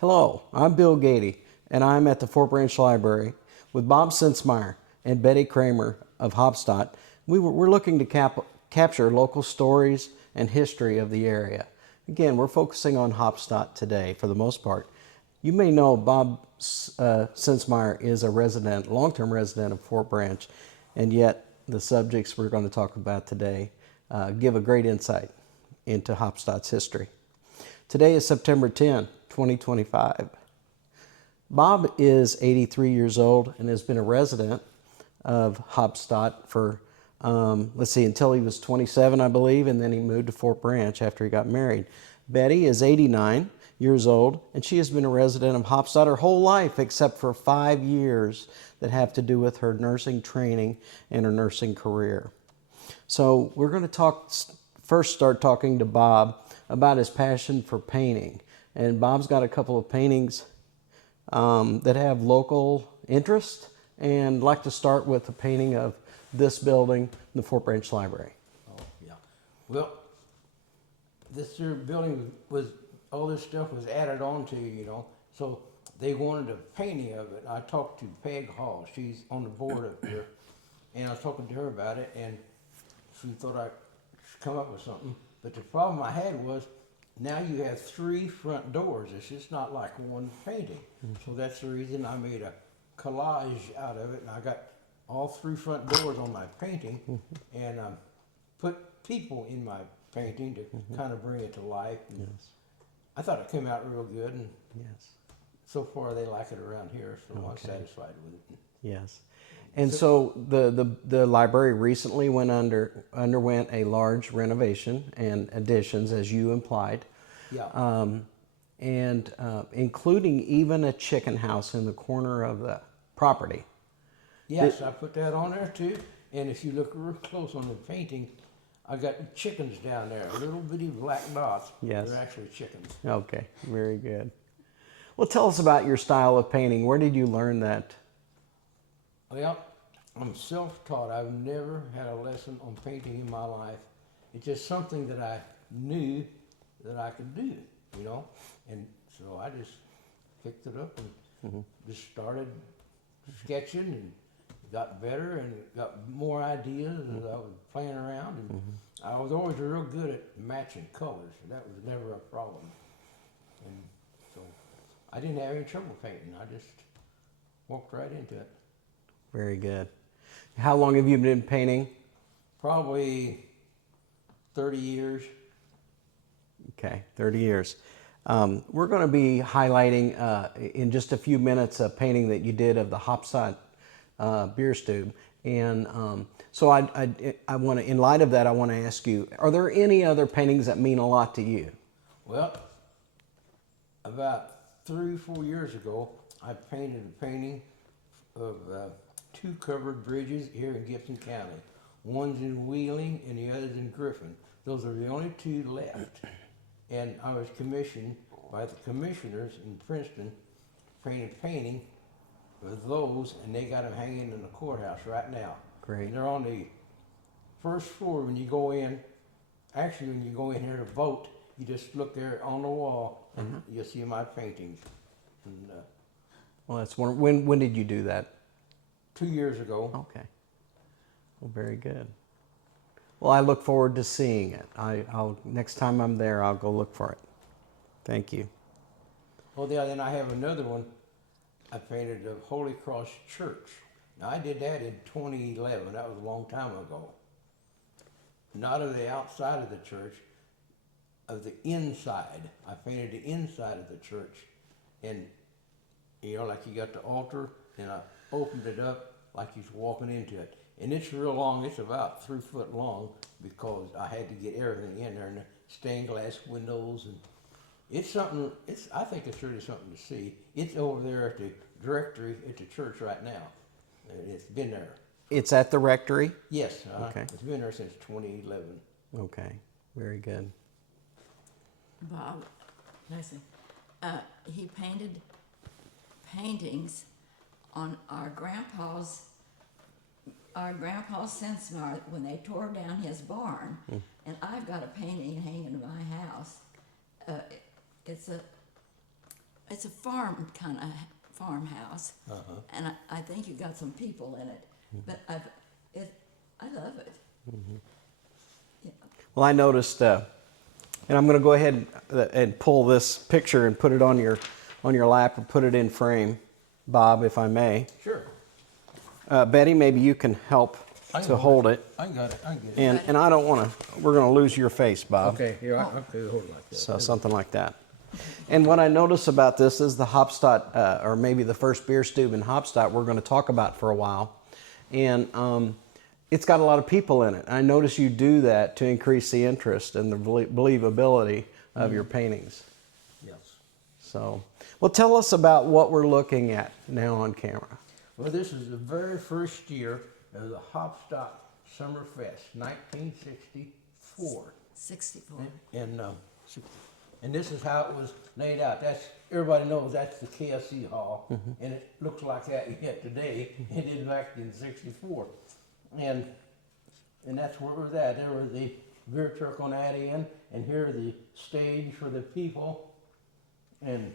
Hello, I'm Bill Goedde, and I'm at the Fort Branch Library with Bob Sensmeier and Betty Kramer of Haubstadt. We're looking to capture local stories and history of the area. Again, we're focusing on Haubstadt today for the most part. You may know Bob Sensmeier is a resident, long-term resident of Fort Branch, and yet the subjects we're going to talk about today give a great insight into Haubstadt's history. Today is September 10, 2025. Bob is 83 years old and has been a resident of Haubstadt for, until he was 27, I believe, and then he moved to Fort Branch after he got married. Betty is 89 years old, and she has been a resident of Haubstadt her whole life, except for 5 years that have to do with her nursing training and her nursing career. So we're going to first start talking to Bob about his passion for painting. And Bob's got a couple of paintings that have local interest, and I'd like to start with the painting of this building, the Fort Branch Library. Oh, yeah. Well, this here building was, all this stuff was added on to, so they wanted a painting of it. I talked to Peg Hall, she's on the board up here, and I was talking to her about it, and she thought I should come up with something. But the problem I had was, now you have 3 front doors. It's just not like one painting. So that's the reason I made a collage out of it, and I got all 3 front doors on my painting, and put people in my painting to kind of bring it to life. And Yes. I thought it came out real good, and Yes. so far they like it around here, so I'm Okay. satisfied with it. Yes. And so the library recently underwent a large renovation and additions, as you implied. Yeah. Including even a chicken house in the corner of the property. Yes, I put that on there too. And if you look real close on the painting, I got chickens down there, little bitty black dots. Yes. They're actually chickens. Okay, very good. Well, tell us about your style of painting. Where did you learn that? Well, I'm self-taught. I've never had a lesson on painting in my life. It's just something that I knew that I could do, And so I just picked it up and just started sketching and got better and got more ideas as I was playing around. And I was always real good at matching colors. That was never a problem. And so I didn't have any trouble painting. I just walked right into it. Very good. How long have you been painting? Probably 30 years. Okay, 30 years. We're going to be highlighting in just a few minutes a painting that you did of the Haubstadt beer stube. And so I want to, in light of that, I want to ask you, are there any other paintings that mean a lot to you? Well, about 3 or 4 years ago, I painted a painting of 2 covered bridges here in Gibson County. One's in Wheeling and the other's in Griffin. Those are the only 2 left. And I was commissioned by the commissioners in Princeton to paint a painting of those, and they got them hanging in the courthouse right now. Great. And they're on the first floor when you go in. Actually, when you go in here to vote, you just look there on the wall, and you'll see my paintings. And, Well, that's one. When did you do that? 2 years ago. Okay. Well, very good. Well, I look forward to seeing it. I'll next time I'm there, I'll go look for it. Thank you. Well, yeah, then I have another one. I painted the Holy Cross Church. Now, I did that in 2011. That was a long time ago. Not of the outside of the church, of the inside. I painted the inside of the church. And, like you got the altar, and I opened it up like you're walking into it. And it's real long. It's about 3 foot long because I had to get everything in there, and the stained glass windows, and it's something. I think it's really something to see. It's over there at the directory at the church right now. And it's been there. It's at the rectory? Yes. Okay. It's been there since 2011. Okay. Very good. Bob, listen, he painted paintings on our grandpa's Sensmeier when they tore down his barn, and I've got a painting hanging in my house. It's it's a farm kind of farmhouse, and I think you got some people in it, but I love it. Yeah. Well, I noticed, and I'm going to go ahead and pull this picture and put it on your lap and put it in frame, Bob, if I may. Sure. Betty, maybe you can help to hold it. I got it. I get it. And I don't want to. We're going to lose your face, Bob. Okay, here, okay, hold it like that. So something like that. And what I notice about this is the Haubstadt, or maybe the first beer stube in Haubstadt, we're going to talk about for a while. And it's got a lot of people in it. I notice you do that to increase the interest and the believability of your paintings. Yes. So, well, tell us about what we're looking at now on camera. Well, this is the very first year of the Haubstadt Sommerfest, 1964. 64. And this is how it was laid out. Everybody knows that's the KFC hall, and it looks like that yet today. It did back in '64, and that's where it was at. There was the beer truck on that end, and here the stage for the people. And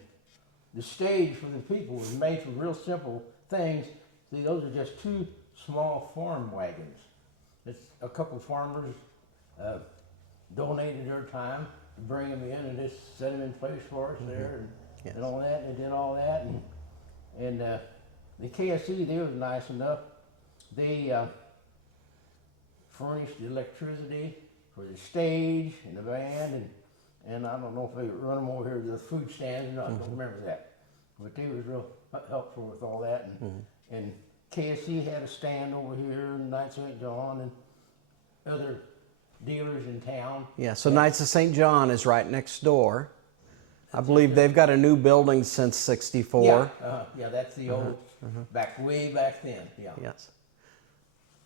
the stage for the people was made from real simple things. See, those are just two small farm wagons. It's a couple farmers donated their time to bring them in and just set them in place for us there and all that. And they did all that. And the KFC, they was nice enough. They furnished the electricity for the stage and the band. And I don't know if they run them over here to the food stands or not. I don't remember that. But they was real helpful with all that. And KFC had a stand over here in Knights of St. John and other dealers in town. Yeah, so Knights of St. John is right next door. I believe they've got a new building since '64. Yeah, that's the old, way back then, yeah. Yes.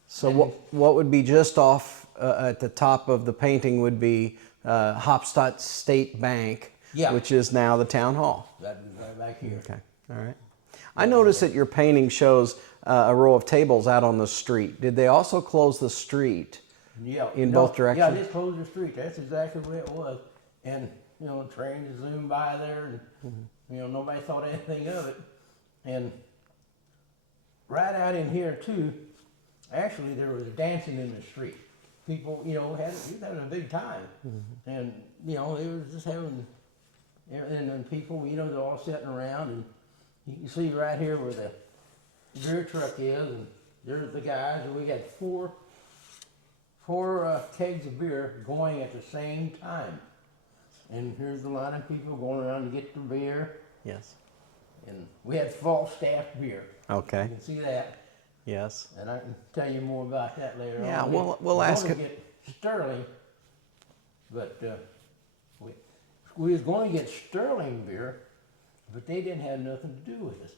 So what would be just off at the top of the painting would be Haubstadt State Bank, which is now the town hall. That was right back here. Okay, all right. I noticed that your painting shows a row of tables out on the street. Did they also close the street in both directions? Yeah, they closed the street. That's exactly the way it was. And, trains zoomed by there and, nobody thought anything of it. And right out in here, too, actually, there was dancing in the street. People, he was having a big time. And, they was just having, and people, they're all sitting around. And you can see right here where the beer truck is, and there's the guys, and we got four kegs of beer going at the same time. And here's the line of people going around to get their beer. Yes. And we had Falstaff beer. Okay. You can see that. Yes. And I can tell you more about that later on. Yeah, we'll ask it. Get Sterling, but we was going to get Sterling beer, but they didn't have nothing to do with us.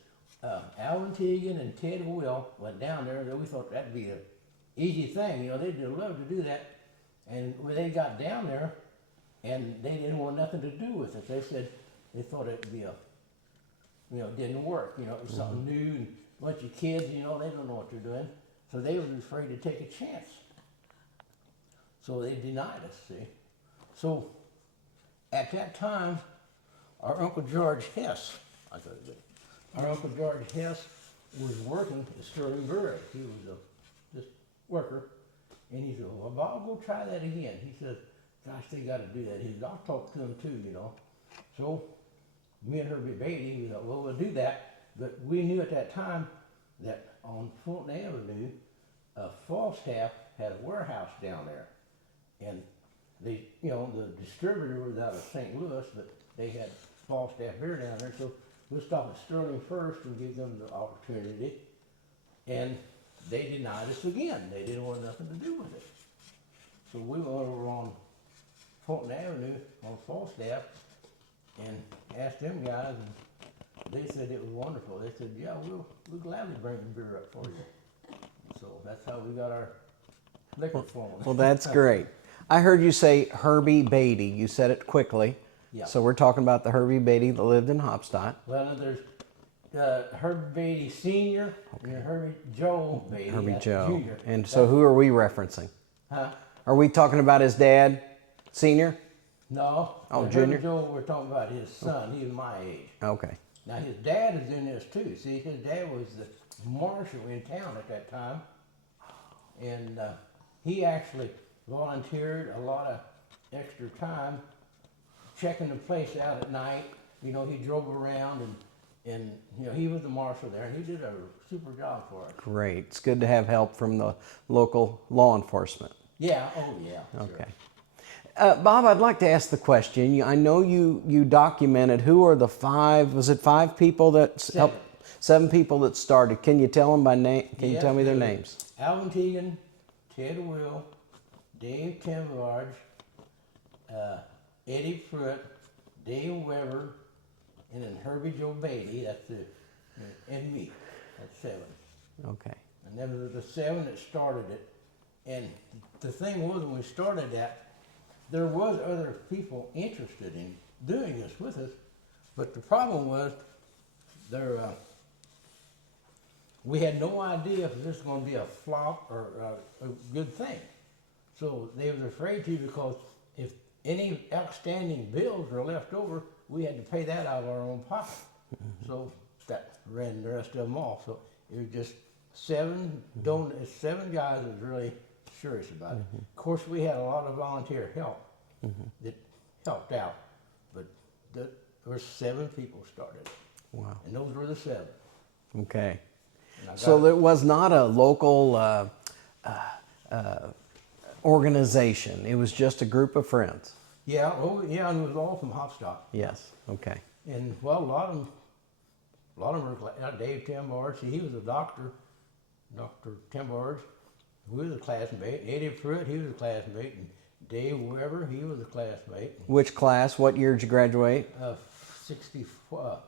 Alvin Teagan and Ted Will went down there, and we thought that'd be an easy thing. They'd love to do that. And when they got down there, and they didn't want nothing to do with it. They said they thought it'd be it didn't work. It was something new, and a bunch of kids, they don't know what they're doing. So they were afraid to take a chance. So they denied us, see. So at that time, our Uncle George Hess, our Uncle George Hess was working at Sterling Brewery. He was just worker. And he said, well, Bob, go try that again. He said, gosh, they got to do that. He said, I'll talk to them too, So me and Herbie Beatty, we thought, well, we'll do that. But we knew at that time that on Fulton Avenue, Falstaff had a warehouse down there. And they, the distributor was out of St. Louis, but they had Falstaff beer down there. So we'll stop at Sterling first and give them the opportunity. And they denied us again. They didn't want nothing to do with it. So we went over on Fulton Avenue on Falstaff and asked them guys, and they said it was wonderful. They said, yeah, we'll gladly bring the beer up for you. So that's how we got our liquor flowing. Well, that's great. I heard you say Herbie Beatty. You said it quickly. Yeah. So we're talking about the Herbie Beatty that lived in Haubstadt. Well, there's Herbie Beatty Sr. and Herbie Joe Beatty. Herbie Joe. Jr. And so who are we referencing? Huh? Are we talking about his dad, Senior? No. Oh, the junior? Herbie Joe, we're talking about his son. He was my age. Okay. Now his dad is in this too. See, his dad was the marshal in town at that time, and he actually volunteered a lot of extra time checking the place out at night. You know, he drove around and you know, he was the marshal there, and he did a super job for us. Great. It's good to have help from the local law enforcement. Yeah. Oh yeah. Okay. Bob, I'd like to ask the question. I know you documented who are the five, was it 5 people that helped? 7 people that started. Can you tell them by name? Can you tell me their names? Alvin Teagan, Ted Will, Dave Timbarge, Eddie Pruitt, Dave Weber, and then Herbie Joe Beatty. That's and me. That's 7. Okay. And them were the 7 that started it. And the thing was, when we started that, there was other people interested in doing this with us, but the problem was we had no idea if this was going to be a flop or a good thing. So they was afraid to, because if any outstanding bills were left over, we had to pay that out of our own pocket. So that ran the rest of them off. So it was just 7 guys that was really serious about it. Of course, we had a lot of volunteer help that helped out, but there were 7 people started. Wow. And those were the 7. Okay. So there was not a local organization. It was just a group of friends. Yeah, yeah, and it was all from Haubstadt. Yes. Okay. And well, a lot of them were Dave Timbarge. See, he was a doctor, Dr. Timbarge. We was a classmate. Eddie Pruitt, he was a classmate, and Dave Weber, he was a classmate. Which class? What year did you graduate? 64.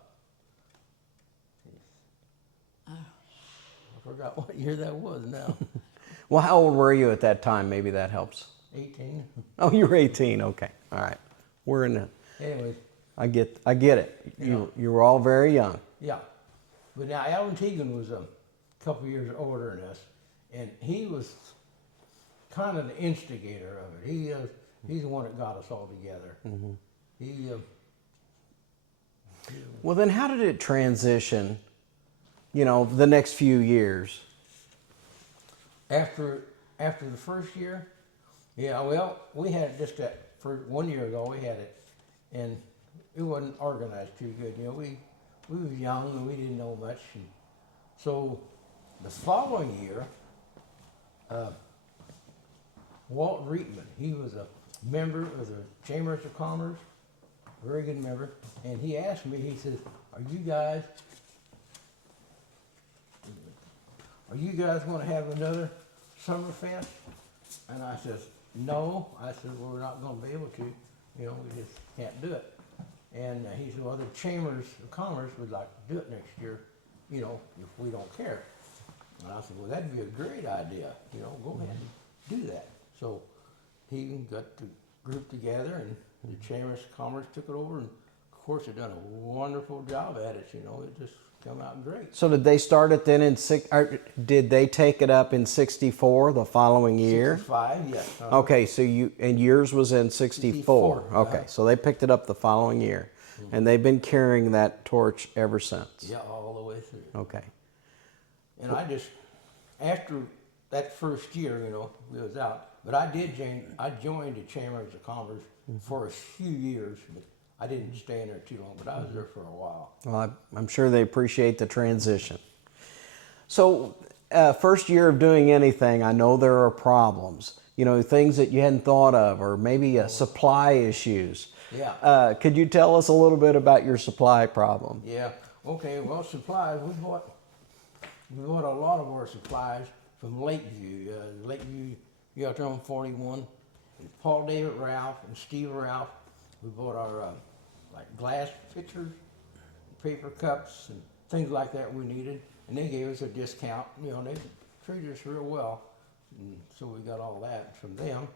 I forgot what year that was now. Well, how old were you at that time? Maybe that helps. 18. Oh, you were 18. Okay. All right. We're in it. Anyways. I get it. You were all very young. Yeah. But now Alvin Teagan was a couple years older than us, and he was kind of the instigator of it. He's the one that got us all together. Well, then how did it transition, the next few years? After the first year, yeah, well, we had it just for 1 year ago, we had it, and it wasn't organized too good. We was young and we didn't know much. And so the following year, Walt Reitman, he was a member of the Chambers of Commerce, very good member, and he asked me, he says, are you guys going to have another Sommerfest? And I says, no. I said, well, we're not going to be able to. We just can't do it. And he said, well, the Chambers of Commerce would like to do it next year, if we don't care. And I said, well, that'd be a great idea. Go ahead and do that. So he got the group together, and the Chambers of Commerce took it over, and of course, they've done a wonderful job at it. It just come out great. So did they start it then did they take it up in 64 the following year? 65, yes. Okay, so yours was in 64. 64, Okay, so they picked it up the following year. And they've been carrying that torch ever since. Yeah, all the way through. Okay. And after that first year, we was out, but I joined the Chambers of Commerce for a few years, but I didn't stay in there too long, but I was there for a while. Well, I'm sure they appreciate the transition. So, first year of doing anything, I know there are problems, things that you hadn't thought of, or maybe supply issues. Yeah. Could you tell us a little bit about your supply problem? Yeah. Okay. Well, supplies. We bought a lot of our supplies from Lakeview. Lakeview, out there on 41. And Paul David Ralph and Steve Ralph. We bought our glass pitchers, paper cups, and things like that we needed. And they gave us a discount. They treated us real well. And so we got all that from them.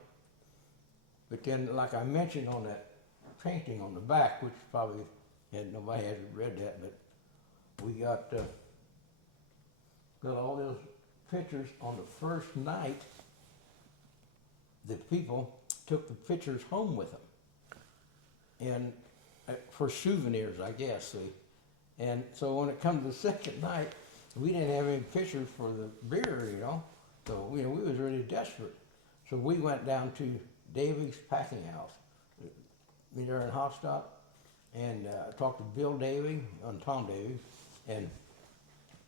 But then, like I mentioned on that painting on the back, which probably nobody has read that, but we got all those pictures on the first night. The people took the pictures home with them. and for souvenirs, I guess. See. And so when it comes to the second night, we didn't have any pictures for the beer, you know. So we was really desperate. So we went down to Davy's Packing House, there in Haubstadt, and talked to Bill Davy, Tom Davy, and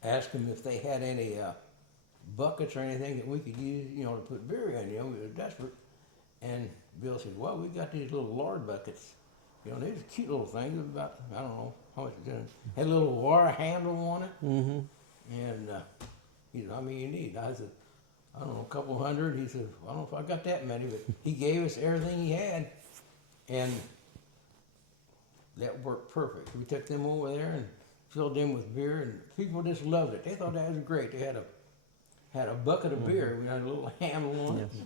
asked him if they had any buckets or anything that we could use, you know, to put beer in. You know, we were desperate. And Bill said, "Well, we got these little lard buckets. You know, these are cute little things. About, I don't know how much it had a little wire handle on it." Mm-hmm. And he said, "How many you need?" I said, "I don't know, a couple hundred." He said, "I don't know if I got that many," but he gave us everything he had, and that worked perfect. We took them over there and filled them with beer, and people just loved it. They thought that was great. They had a bucket of beer. We had a little handle on it. Yes.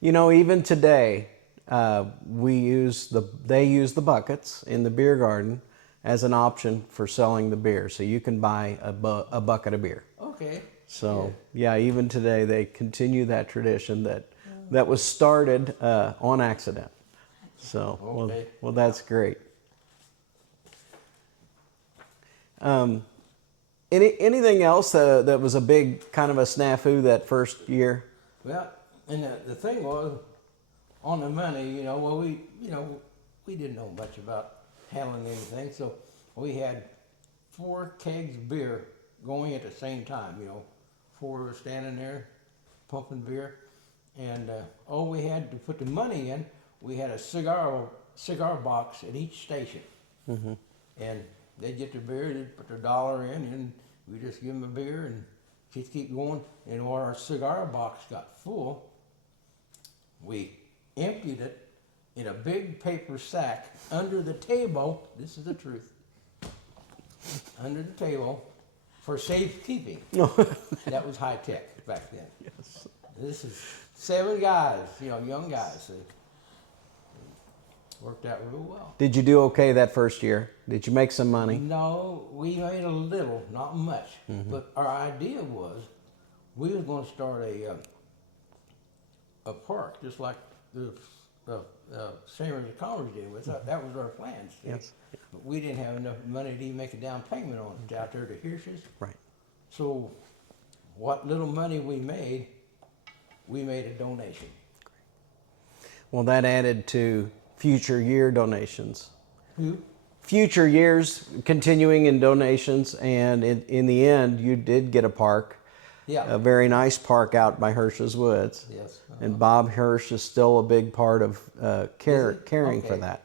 You know, even today, they use the buckets in the beer garden as an option for selling the beer. So you can buy a bucket of beer. Okay. So yeah, even today they continue that tradition that was started on accident. So Okay. well, that's great. Anything else that was a big kind of a snafu that first year? Well, and the thing was, on the money, you know, well, we didn't know much about handling anything, so we had 4 kegs of beer going at the same time, you know. 4 were standing there pumping beer, and all we had to put the money in, we had a cigar box at each station. Mm-hmm. And they'd get their beer, they'd put their dollar in, and we just give them a beer and just keep going. And when our cigar box got full, we emptied it in a big paper sack under the table. This is the truth. Under the table for safekeeping. That was high tech back then. Yes. This is 7 guys, you know, young guys. So worked out real well. Did you do okay that first year? Did you make some money? No, we made a little, not much. Mm-hmm. But our idea was we was going to start a park, just like the Chambers of Commerce did. We thought that was our plan. See? Yes. But we didn't have enough money to even make a down payment on it out there to Hirsch's. Right. So what little money we made a donation. Well, that added to future year donations. Who? Future years continuing in donations, and in the end, you did get a park, Yeah. a very nice park out by Hirsch's Woods. Yes. And Bob Hirsch is still a big part of caring for Okay. that.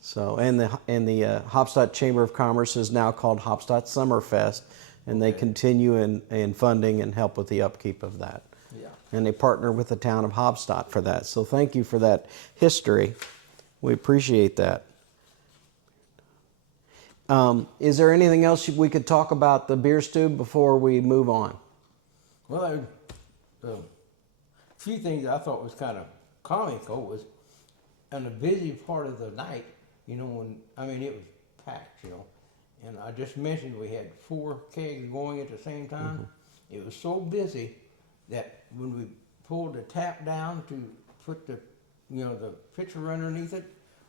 So, and the Haubstadt Chamber of Commerce is now called Haubstadt Sommerfest, and they Okay. continue in funding and help with the upkeep of that. Yeah. And they partner with the town of Haubstadt for that. So thank you for that history. We appreciate that. Is there anything else we could talk about the beer stew before we move on? Well, a few things I thought was kind of comical was on the busy part of the night, you know, it was packed, you know. And I just mentioned we had 4 kegs going at the same time. Mm-hmm. It was so busy that when we pulled the tap down to put the pitcher underneath it,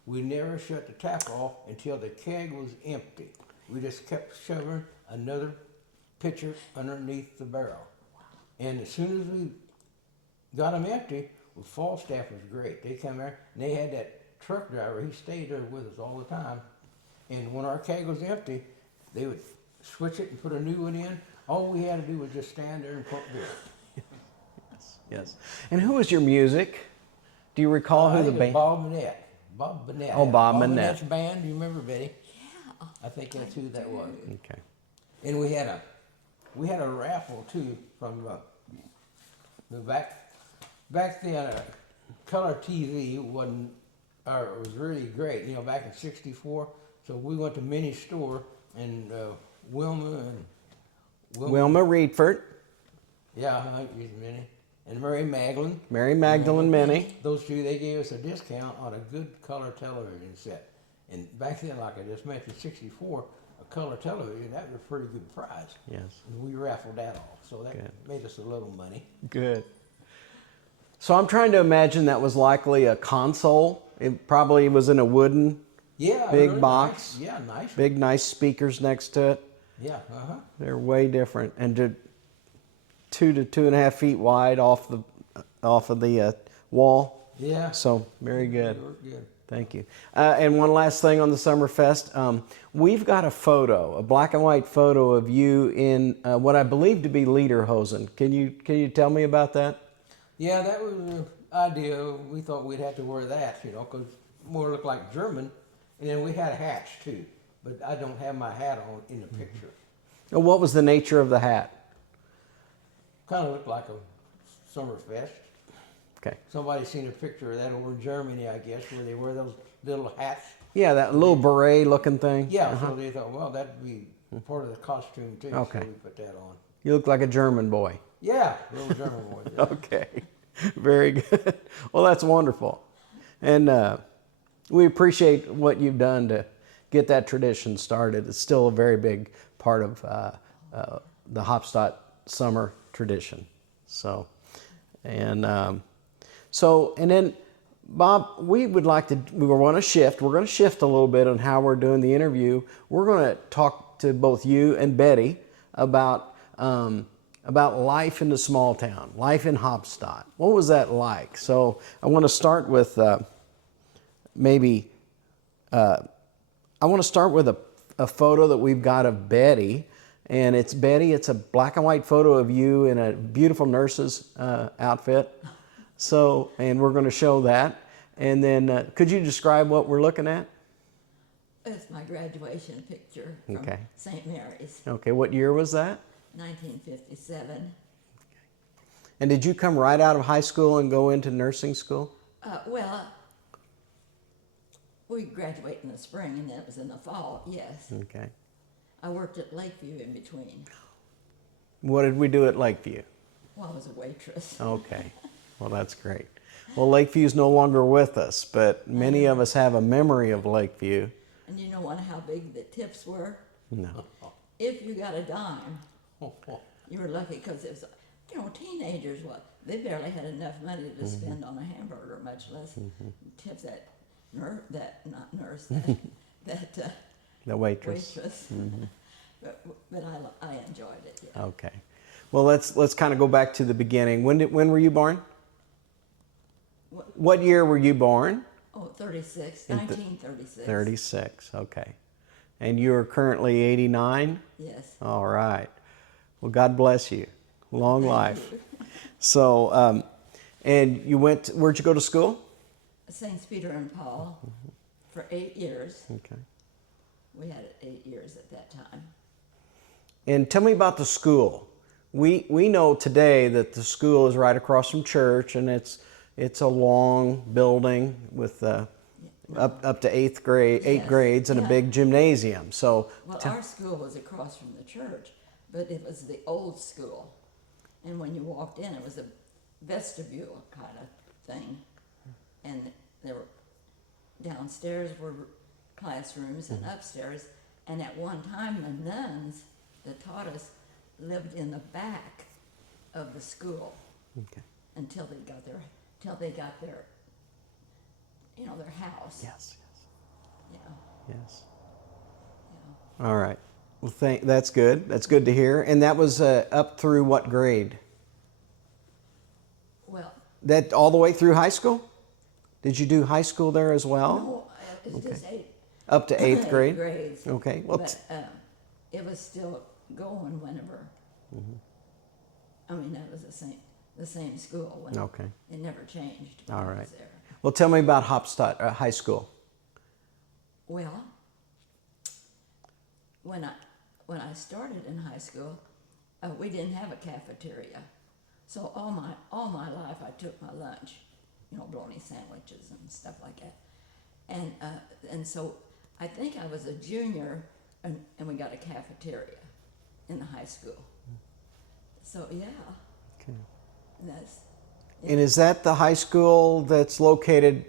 we never shut the tap off until the keg was empty. We just kept shoving another pitcher underneath the barrel. And as soon as we got them empty, well, Falstaff was great. They come there, and they had that truck driver. He stayed there with us all the time. And when our keg was empty, they would switch it and put a new one in. All we had to do was just stand there and pump beer. Yes. And who was your music? Do you recall I who the think it was band? Bob Burnett. Bob Burnett. Oh, Bob Burnett. Burnett's band. Do you remember, Betty? Yeah. I think that's who that was. Okay. And we had a raffle too from the back then. Color TV wasn't, or it was really great. You know, back in '64. So we went to Minnie's store and Wilma Reedford. Yeah, I used Minnie. And Mary Magdalene. Mary Magdalene Minnie. Those two, they gave us a discount on a good color television set. And back then, like I just mentioned, '64, a color television, that was a pretty good prize. Yes. And we raffled that off, so that Good. made us a little money. Good. So I'm trying to imagine that was likely a console. It probably was in a wooden, Yeah, big really box. Nice. Yeah, nice. Big, nice speakers next to it. Yeah, They're way different, and 2 to 2.5 feet wide off of the wall. Yeah. So very good. Good. Thank you. And one last thing on the Summerfest, we've got a photo, a black and white photo of you in what I believe to be Lederhosen. Can you tell me about that? Yeah, that was the idea. We thought we'd have to wear that, because more looked like German. And then we had hats too, but I don't have my hat on in the picture. And what was the nature of the hat? Kind of looked like a Summerfest. Okay. Somebody seen a picture of that over in Germany, I guess, where they wear those little hats. Yeah, that little beret looking thing. Yeah, so they thought, well, that'd be part of the costume too. Okay. So we put that on. You look like a German boy. Yeah, little German boy. Yeah. Okay, very good. Well, that's wonderful. And we appreciate what you've done to get that tradition started. It's still a very big part of the Haubstadt summer tradition. So, and then, Bob, we want to shift. We're going to shift a little bit on how we're doing the interview. We're going to talk to both you and Betty about life in the small town, life in Haubstadt. What was that like? So I want to start with I want to start with a photo that we've got of Betty. And it's Betty, it's a black and white photo of you in a beautiful nurse's outfit. So, and we're going to show that. And then could you describe what we're looking at? It's my graduation picture from Okay. St. Mary's, Okay, what year was that? 1957. And did you come right out of high school and go into nursing school? Well, we graduate in the spring, and then it was in the fall, yes. Okay. I worked at Lakeview in between. What did we do at Lakeview? Well, I was a waitress. Okay. Well, that's great. Well, Lakeview's no longer with us, but many of us have a memory of Lakeview. And you know how big the tips were? No. If you got a dime, you were lucky, because it was, teenagers, they barely had enough money to spend on a hamburger, much less tips The waitress. But I enjoyed it. Yeah. Okay. Well, let's kind of go back to the beginning. When were you born? What year were you born? Oh, 36, 1936. 36. Okay. And you're currently 89? Yes. All right. Well, God bless you. Long Thank life. you. So, and where'd you go to school? St. Peter and Paul for 8 years. Okay. We had it 8 years at that time. And tell me about the school. We know today that the school is right across from church, and it's a long building with up to eight Yes, grades and a yeah. big gymnasium. So, Well, our school was across from the church, but it was the old school. And when you walked in, it was a vestibule kind of thing. And there were downstairs were classrooms and upstairs. And at one time, the nuns that taught us lived in the back of the school okay. until they got their their house. Yes. Yeah. Yes. Yeah. All right. Well, that's good. That's good to hear. And that was up through what grade? Well, That all the way through high school? Did you do high school there as well? no, it's just Up to eighth grade? grades. Okay. Well, But it was still going whenever. I mean, that was the same school. When Okay. It never changed. when All I right. was there. Well, tell me about Haubstadt High School. Well, when I started in high school, we didn't have a cafeteria, so all my life I took my lunch, bologna sandwiches and stuff like that, and so I think I was a junior, and we got a cafeteria in the high school. So yeah, Okay. that's And is that the high school that's located,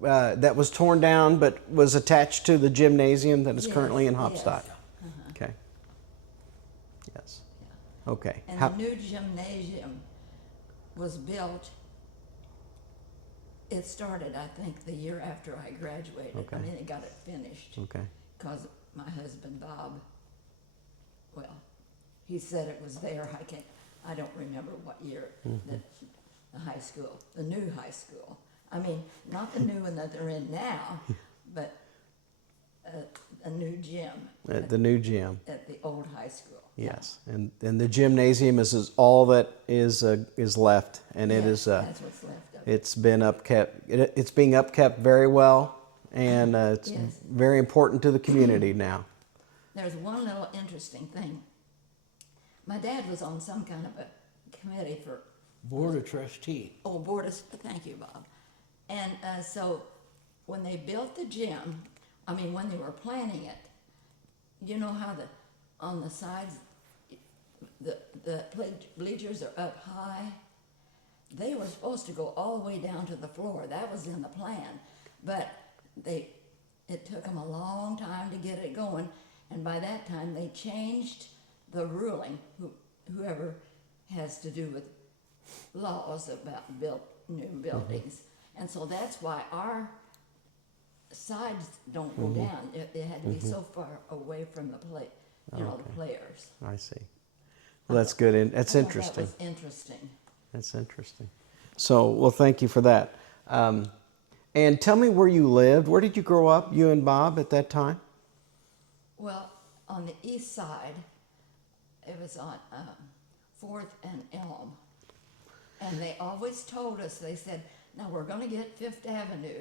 that was torn down but was attached to the gymnasium that is Yes, currently in yes. Haubstadt? Okay. Yes. Okay. And the new gymnasium was built It started, I think, the year after I graduated. Okay. I mean, they got it finished. Okay. Because my husband Bob, well, he said it was there. I don't remember what year that the high school, the new high school. I mean, not the new one that they're in now, but a new gym. At the new gym. At the old high school. Yes, and the gymnasium is all that is left, and it is That's what's left of it. it's been upkept. It's being upkept very well, and it's Yes. very important to the community now. There's one little interesting thing. My dad was on some kind of a committee for Board of Trustee. thank you, Bob. And so when they built the gym, when they were planning it, you know how on the sides, the bleachers are up high? They were supposed to go all the way down to the floor. That was in the plan. But it took them a long time to get it going. And by that time, they changed the ruling, whoever has to do with laws about new buildings. And so that's why our sides don't go down. It had to be so far away from the the players. I see. Well, that's good. And that's I thought interesting. That was interesting. That's interesting. So, well, thank you for that. And tell me where you lived. Where did you grow up, you and Bob, at that time? Well, on the east side, it was on 4th and Elm. And they always told us, they said, now we're going to get 5th Avenue.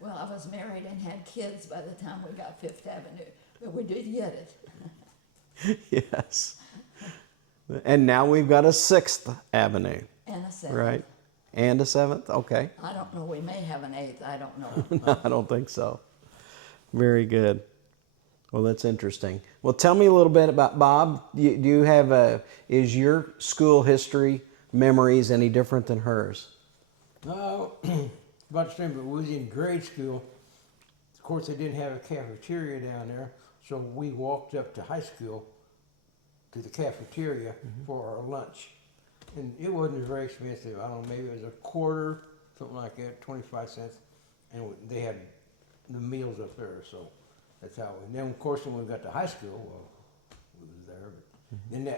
Well, I was married and had kids by the time we got 5th Avenue, but we did get it. Yes. And now we've got a 6th Avenue, And a 7th. right? And a 7th? Okay. I don't know, we may have an 8th, I don't know. No, I don't think so. Very good. Well, that's interesting. Well, tell me a little bit about Bob. Do you have is your school history memories any different than hers? No, about the same, but we was in grade school. Of course, they didn't have a cafeteria down there, so we walked up to high school to the cafeteria for our lunch. And it wasn't very expensive. I don't know, maybe it was a quarter, something like that, 25 cents. And they had the meals up there, so that's how we. And then, of course, when we got to high school, well, we was there. But then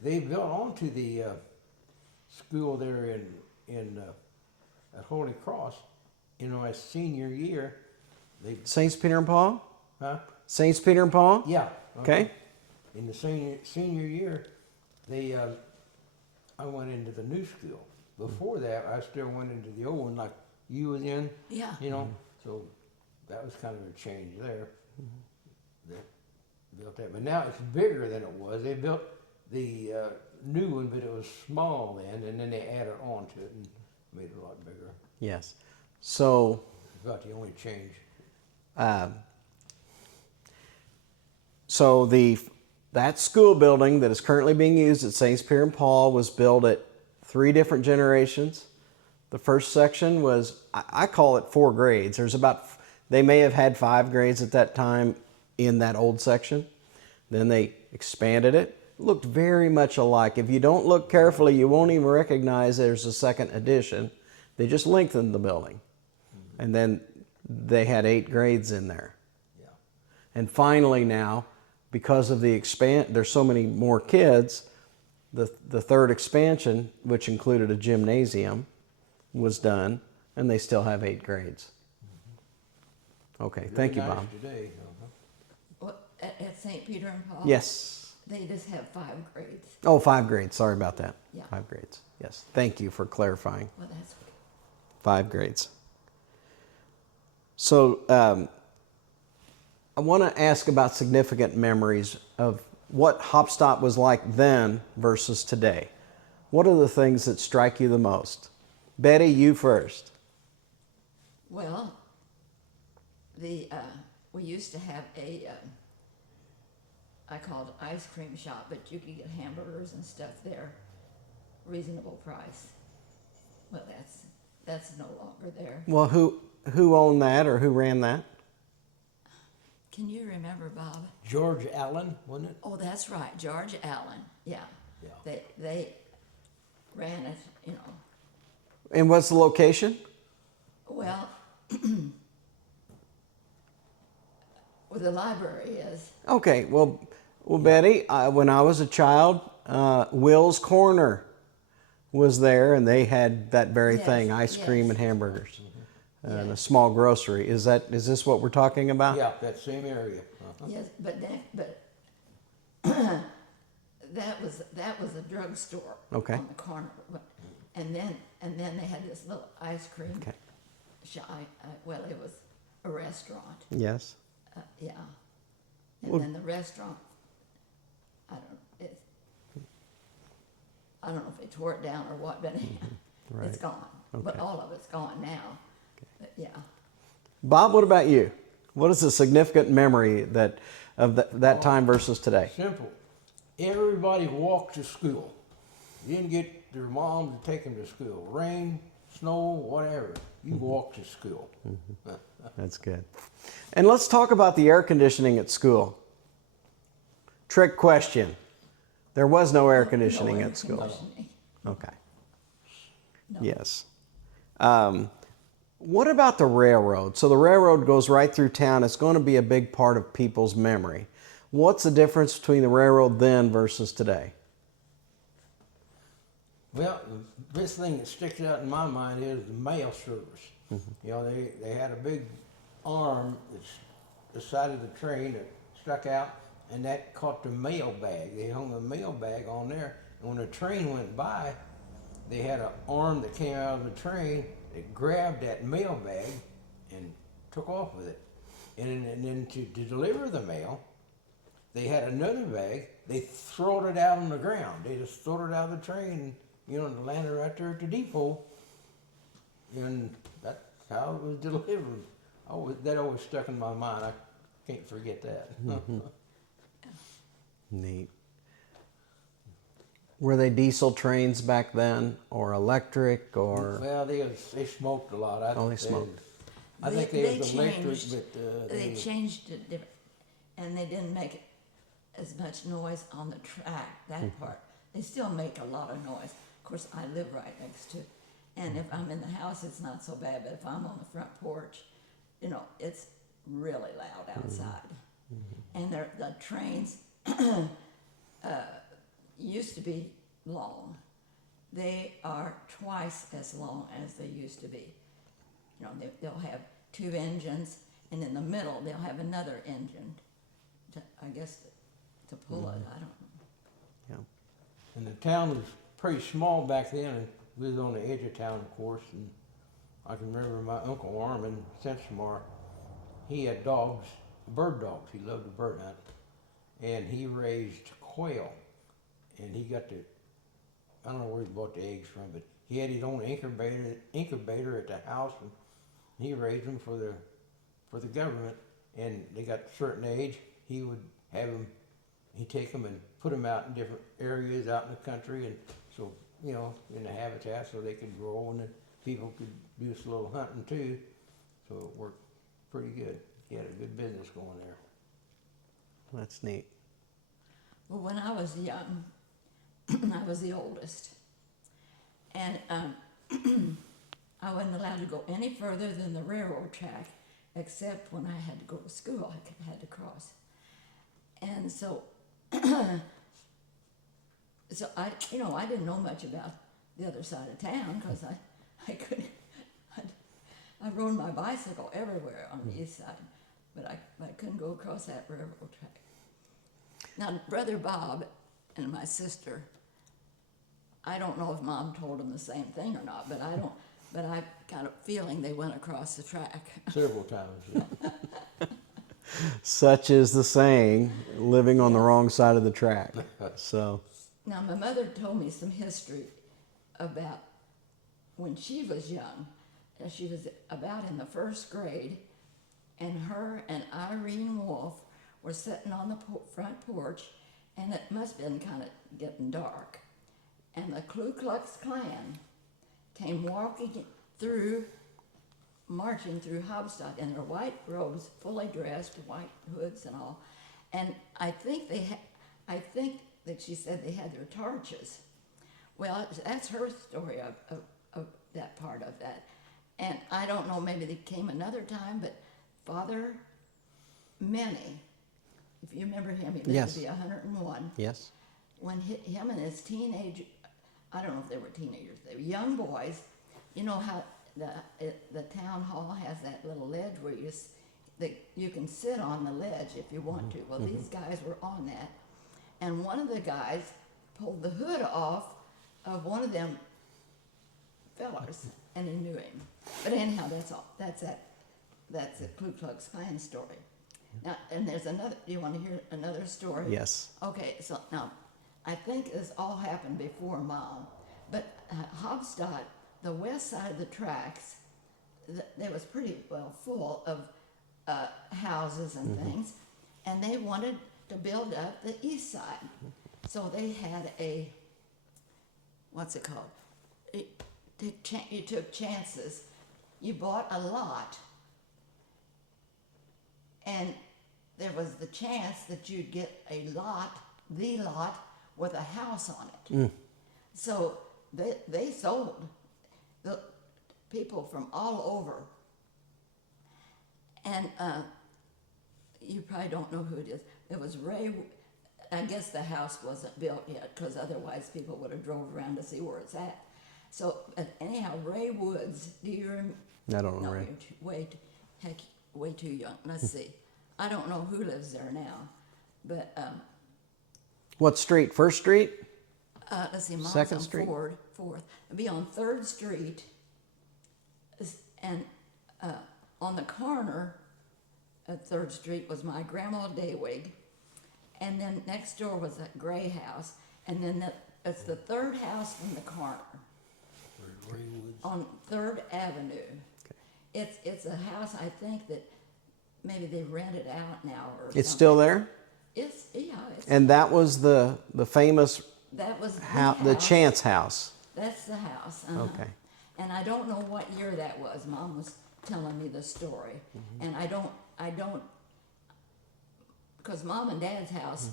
they built onto the school there at Holy Cross. You know, my senior year, they Saints Peter and Paul? huh? Saints Peter and Paul? Yeah. Okay. In the senior year, I went into the new school. Before that, I still went into the old one, like you was in. Yeah. You know, so that was kind of a change there. They built that, but now it's bigger than it was. They built the new one, but it was small then, and then they added on to it and made it a lot bigger. Yes. So, It's about the only change. so that school building that is currently being used at Saints Peter and Paul was built at 3 different generations. The first section was, I call it 4 grades. They may have had 5 grades at that time in that old section. Then they expanded it. It looked very much alike. If you don't look carefully, you won't even recognize there's a second addition. They just lengthened the building. And then they had 8 grades in there. Yeah. And finally now, because of there's so many more kids, the third expansion, which included a gymnasium, was done, and they still have 8 grades. Okay, thank you, Very nice Bob. Today. Well, at St. Peter and Paul? Yes. They just have 5 grades. Oh, 5 grades. Sorry about that. Yeah. 5 grades. Yes. Thank you for clarifying. Well, that's okay. 5 grades. So I want to ask about significant memories of what Haubstadt was like then versus today. What are the things that strike you the most? Betty, you first. Well, we used to have I called it ice cream shop, but you could get hamburgers and stuff there, reasonable price. Well, that's no longer there. Well, who owned that or who ran that? Can you remember, Bob? George Allen, wasn't it? Oh, that's right, George Allen. Yeah. Yeah. They ran it, you know. And what's the location? Well, where the library is. Okay, well, Betty, when I was a child, Will's Corner was there, and they had that very Yes, thing: ice cream yes. and hamburgers, and a Yes. small grocery. Is this what we're talking about? Yeah, that same area. Uh-huh. Yes, but that was a drugstore Okay. on the corner, and then they had this little ice cream Okay. shop. Well, it was a restaurant. Yes. Yeah, and Well- then the restaurant. I don't know if they tore it down or what, but Right. it's gone. But Okay. all of it's gone now. But yeah. Bob, what about you? What is a significant memory of that time versus today? Simple. Everybody walked to school. You didn't get their mom to take them to school. Rain, snow, whatever. You walked to school. That's good. And let's talk about the air conditioning at school. Trick question. There was no air conditioning No air at school. conditioning. Okay. No. Yes. What about the railroad? So the railroad goes right through town. It's going to be a big part of people's memory. What's the difference between the railroad then versus today? Well, the best thing that sticks out in my mind is the mail service. You know, they had a big arm that's the side of the train that stuck out, and that caught the mail bag. They hung the mail bag on there, and when the train went by, they had an arm that came out of the train that grabbed that mail bag and took off with it. And then to deliver the mail, they had another bag. They throwed it out on the ground. They just threw it out of the train, you know, and landed right there at the depot. And that's how it was delivered. That always stuck in my mind. I can't forget that. Neat. Were they diesel trains back then, or electric, or? Well, they smoked a lot. Oh, they smoked. I think they was electric, but They changed it different, and they didn't make as much noise on the track. That part, they still make a lot of noise. Of course, I live right next to, and if I'm in the house, it's not so bad. But if I'm on the front porch, you know, it's really loud outside. And the trains used to be long. They are twice as long as they used to be. You know, they'll have 2 engines, and in the middle they'll have another engine, to pull it. I don't know. Yeah. and the town was pretty small back then. And we was on the edge of town, of course. And I can remember my Uncle Armin Sensmeier. He had dogs, bird dogs. He loved to bird hunt, and he raised quail. And he got the, I don't know where he bought the eggs from, but he had his own incubator at the house, and he raised them for the government. And they got a certain age, he would have them, he'd take them and put them out in different areas out in the country, and so, you know, in the habitat, so they could grow, and then people could do this little hunting too. So it worked pretty good. He had a good business going there. That's neat. Well, when I was young, I was the oldest, and I wasn't allowed to go any further than the railroad track, except when I had to go to school. I had to cross, and so I didn't know much about the other side of town because I couldn't. I rode my bicycle everywhere on the east side, but I couldn't go across that railroad track. Now, Brother Bob and my sister, I don't know if Mom told them the same thing or not, but I got a feeling they went across the track. Several times, yeah. Such is the saying, living on the wrong side of the track. So, Now, my mother told me some history about when she was young. She was about in the first grade, and her and Irene Wolf were sitting on the front porch, and it must have been kind of getting dark. And the Ku Klux Klan came marching through Haubstadt in their white robes, fully dressed, white hoods and all. And I think that she said they had their torches. Well, that's her story of that part of that. And I don't know, maybe they came another time, but Father Minnie, if you remember him, he lived Yes. to be 101. Yes. When him and his I don't know if they were teenagers, they were young boys. You know how the town hall has that little ledge where you can sit on the ledge if you want to. Well, these guys were on that, and one of the guys pulled the hood off of one of them fellers, and he knew him. But anyhow, that's all. That's a Ku Klux Klan story. Now, and there's another. Do you want to hear another story? Yes. Okay, so now, I think this all happened before Mom, but Haubstadt, the west side of the tracks, there was pretty well full of houses and things, and they wanted to build up the east side. So they had what's it called? You took chances. You bought a lot, and there was the chance that you'd get the lot with a house on it. So they sold. The people from all over. And you probably don't know who it is. It was Ray. I guess the house wasn't built yet, because otherwise people would have drove around to see where it's at. So anyhow, Ray Woods. Do you remember? I don't know, No, Ray. you're way too young. Let's see. I don't know who lives there now, but What street? First Street? let's see. Mom's Second on Street? Fourth. It'd be on 3rd Street, and on the corner at 3rd Street was my grandma Daywig, and then next door was that gray house, and then it's the third house from the corner on 3rd Avenue. It's a house, I think, that maybe they rented out now or It's something. still there? It's And that was the famous that was the Chance house. That's the house. Okay. And I don't know what year that was. Mom was telling me the story, and I don't, because Mom and Dad's house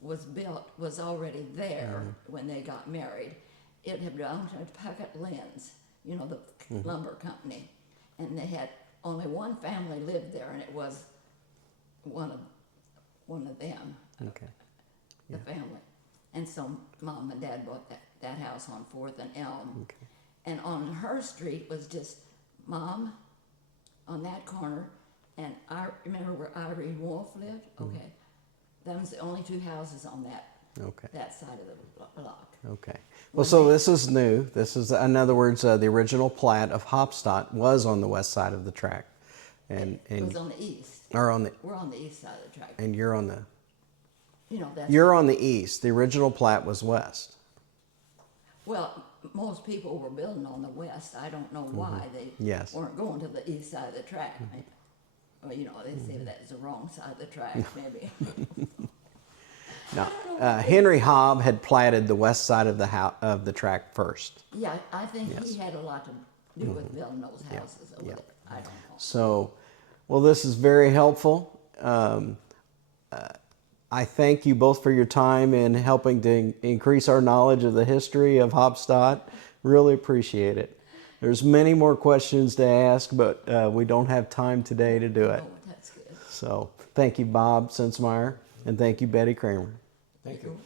was already there when they got married. It had belonged to Puckett Lynn's, you know, the lumber company, and they had only one family lived there, and it was one of them, Okay. the family. And so Mom and Dad bought that house on 4th and Elm. Okay. And on her street was just Mom on that corner, and I remember where Irene Wolf lived. Okay, that was the only 2 houses on that side of the block. Okay. Well, so this is new. This is, in other words, the original plat of Haubstadt was on the west side of the track, It was on the east. or on the, We're on the east side of the track. and you're on the, You know that's you're on the east. The original plat was west. well. Most people were building on the west. I don't know why they Yes. weren't going to the east side of the track. Well, you know, they say that's the wrong side of the track, maybe. Now, Henry Hobb had platted the west side of the track first. Yeah, I think Yes. he had a lot to do with building those houses over yeah. there. I don't know. So, well, this is very helpful. I thank you both for your time in helping to increase our knowledge of the history of Haubstadt. Really appreciate it. There's many more questions to ask, but we don't have time today to do it. Oh, that's good. So thank you, Bob Sensmeier, and thank you, Betty Kramer. Thank you.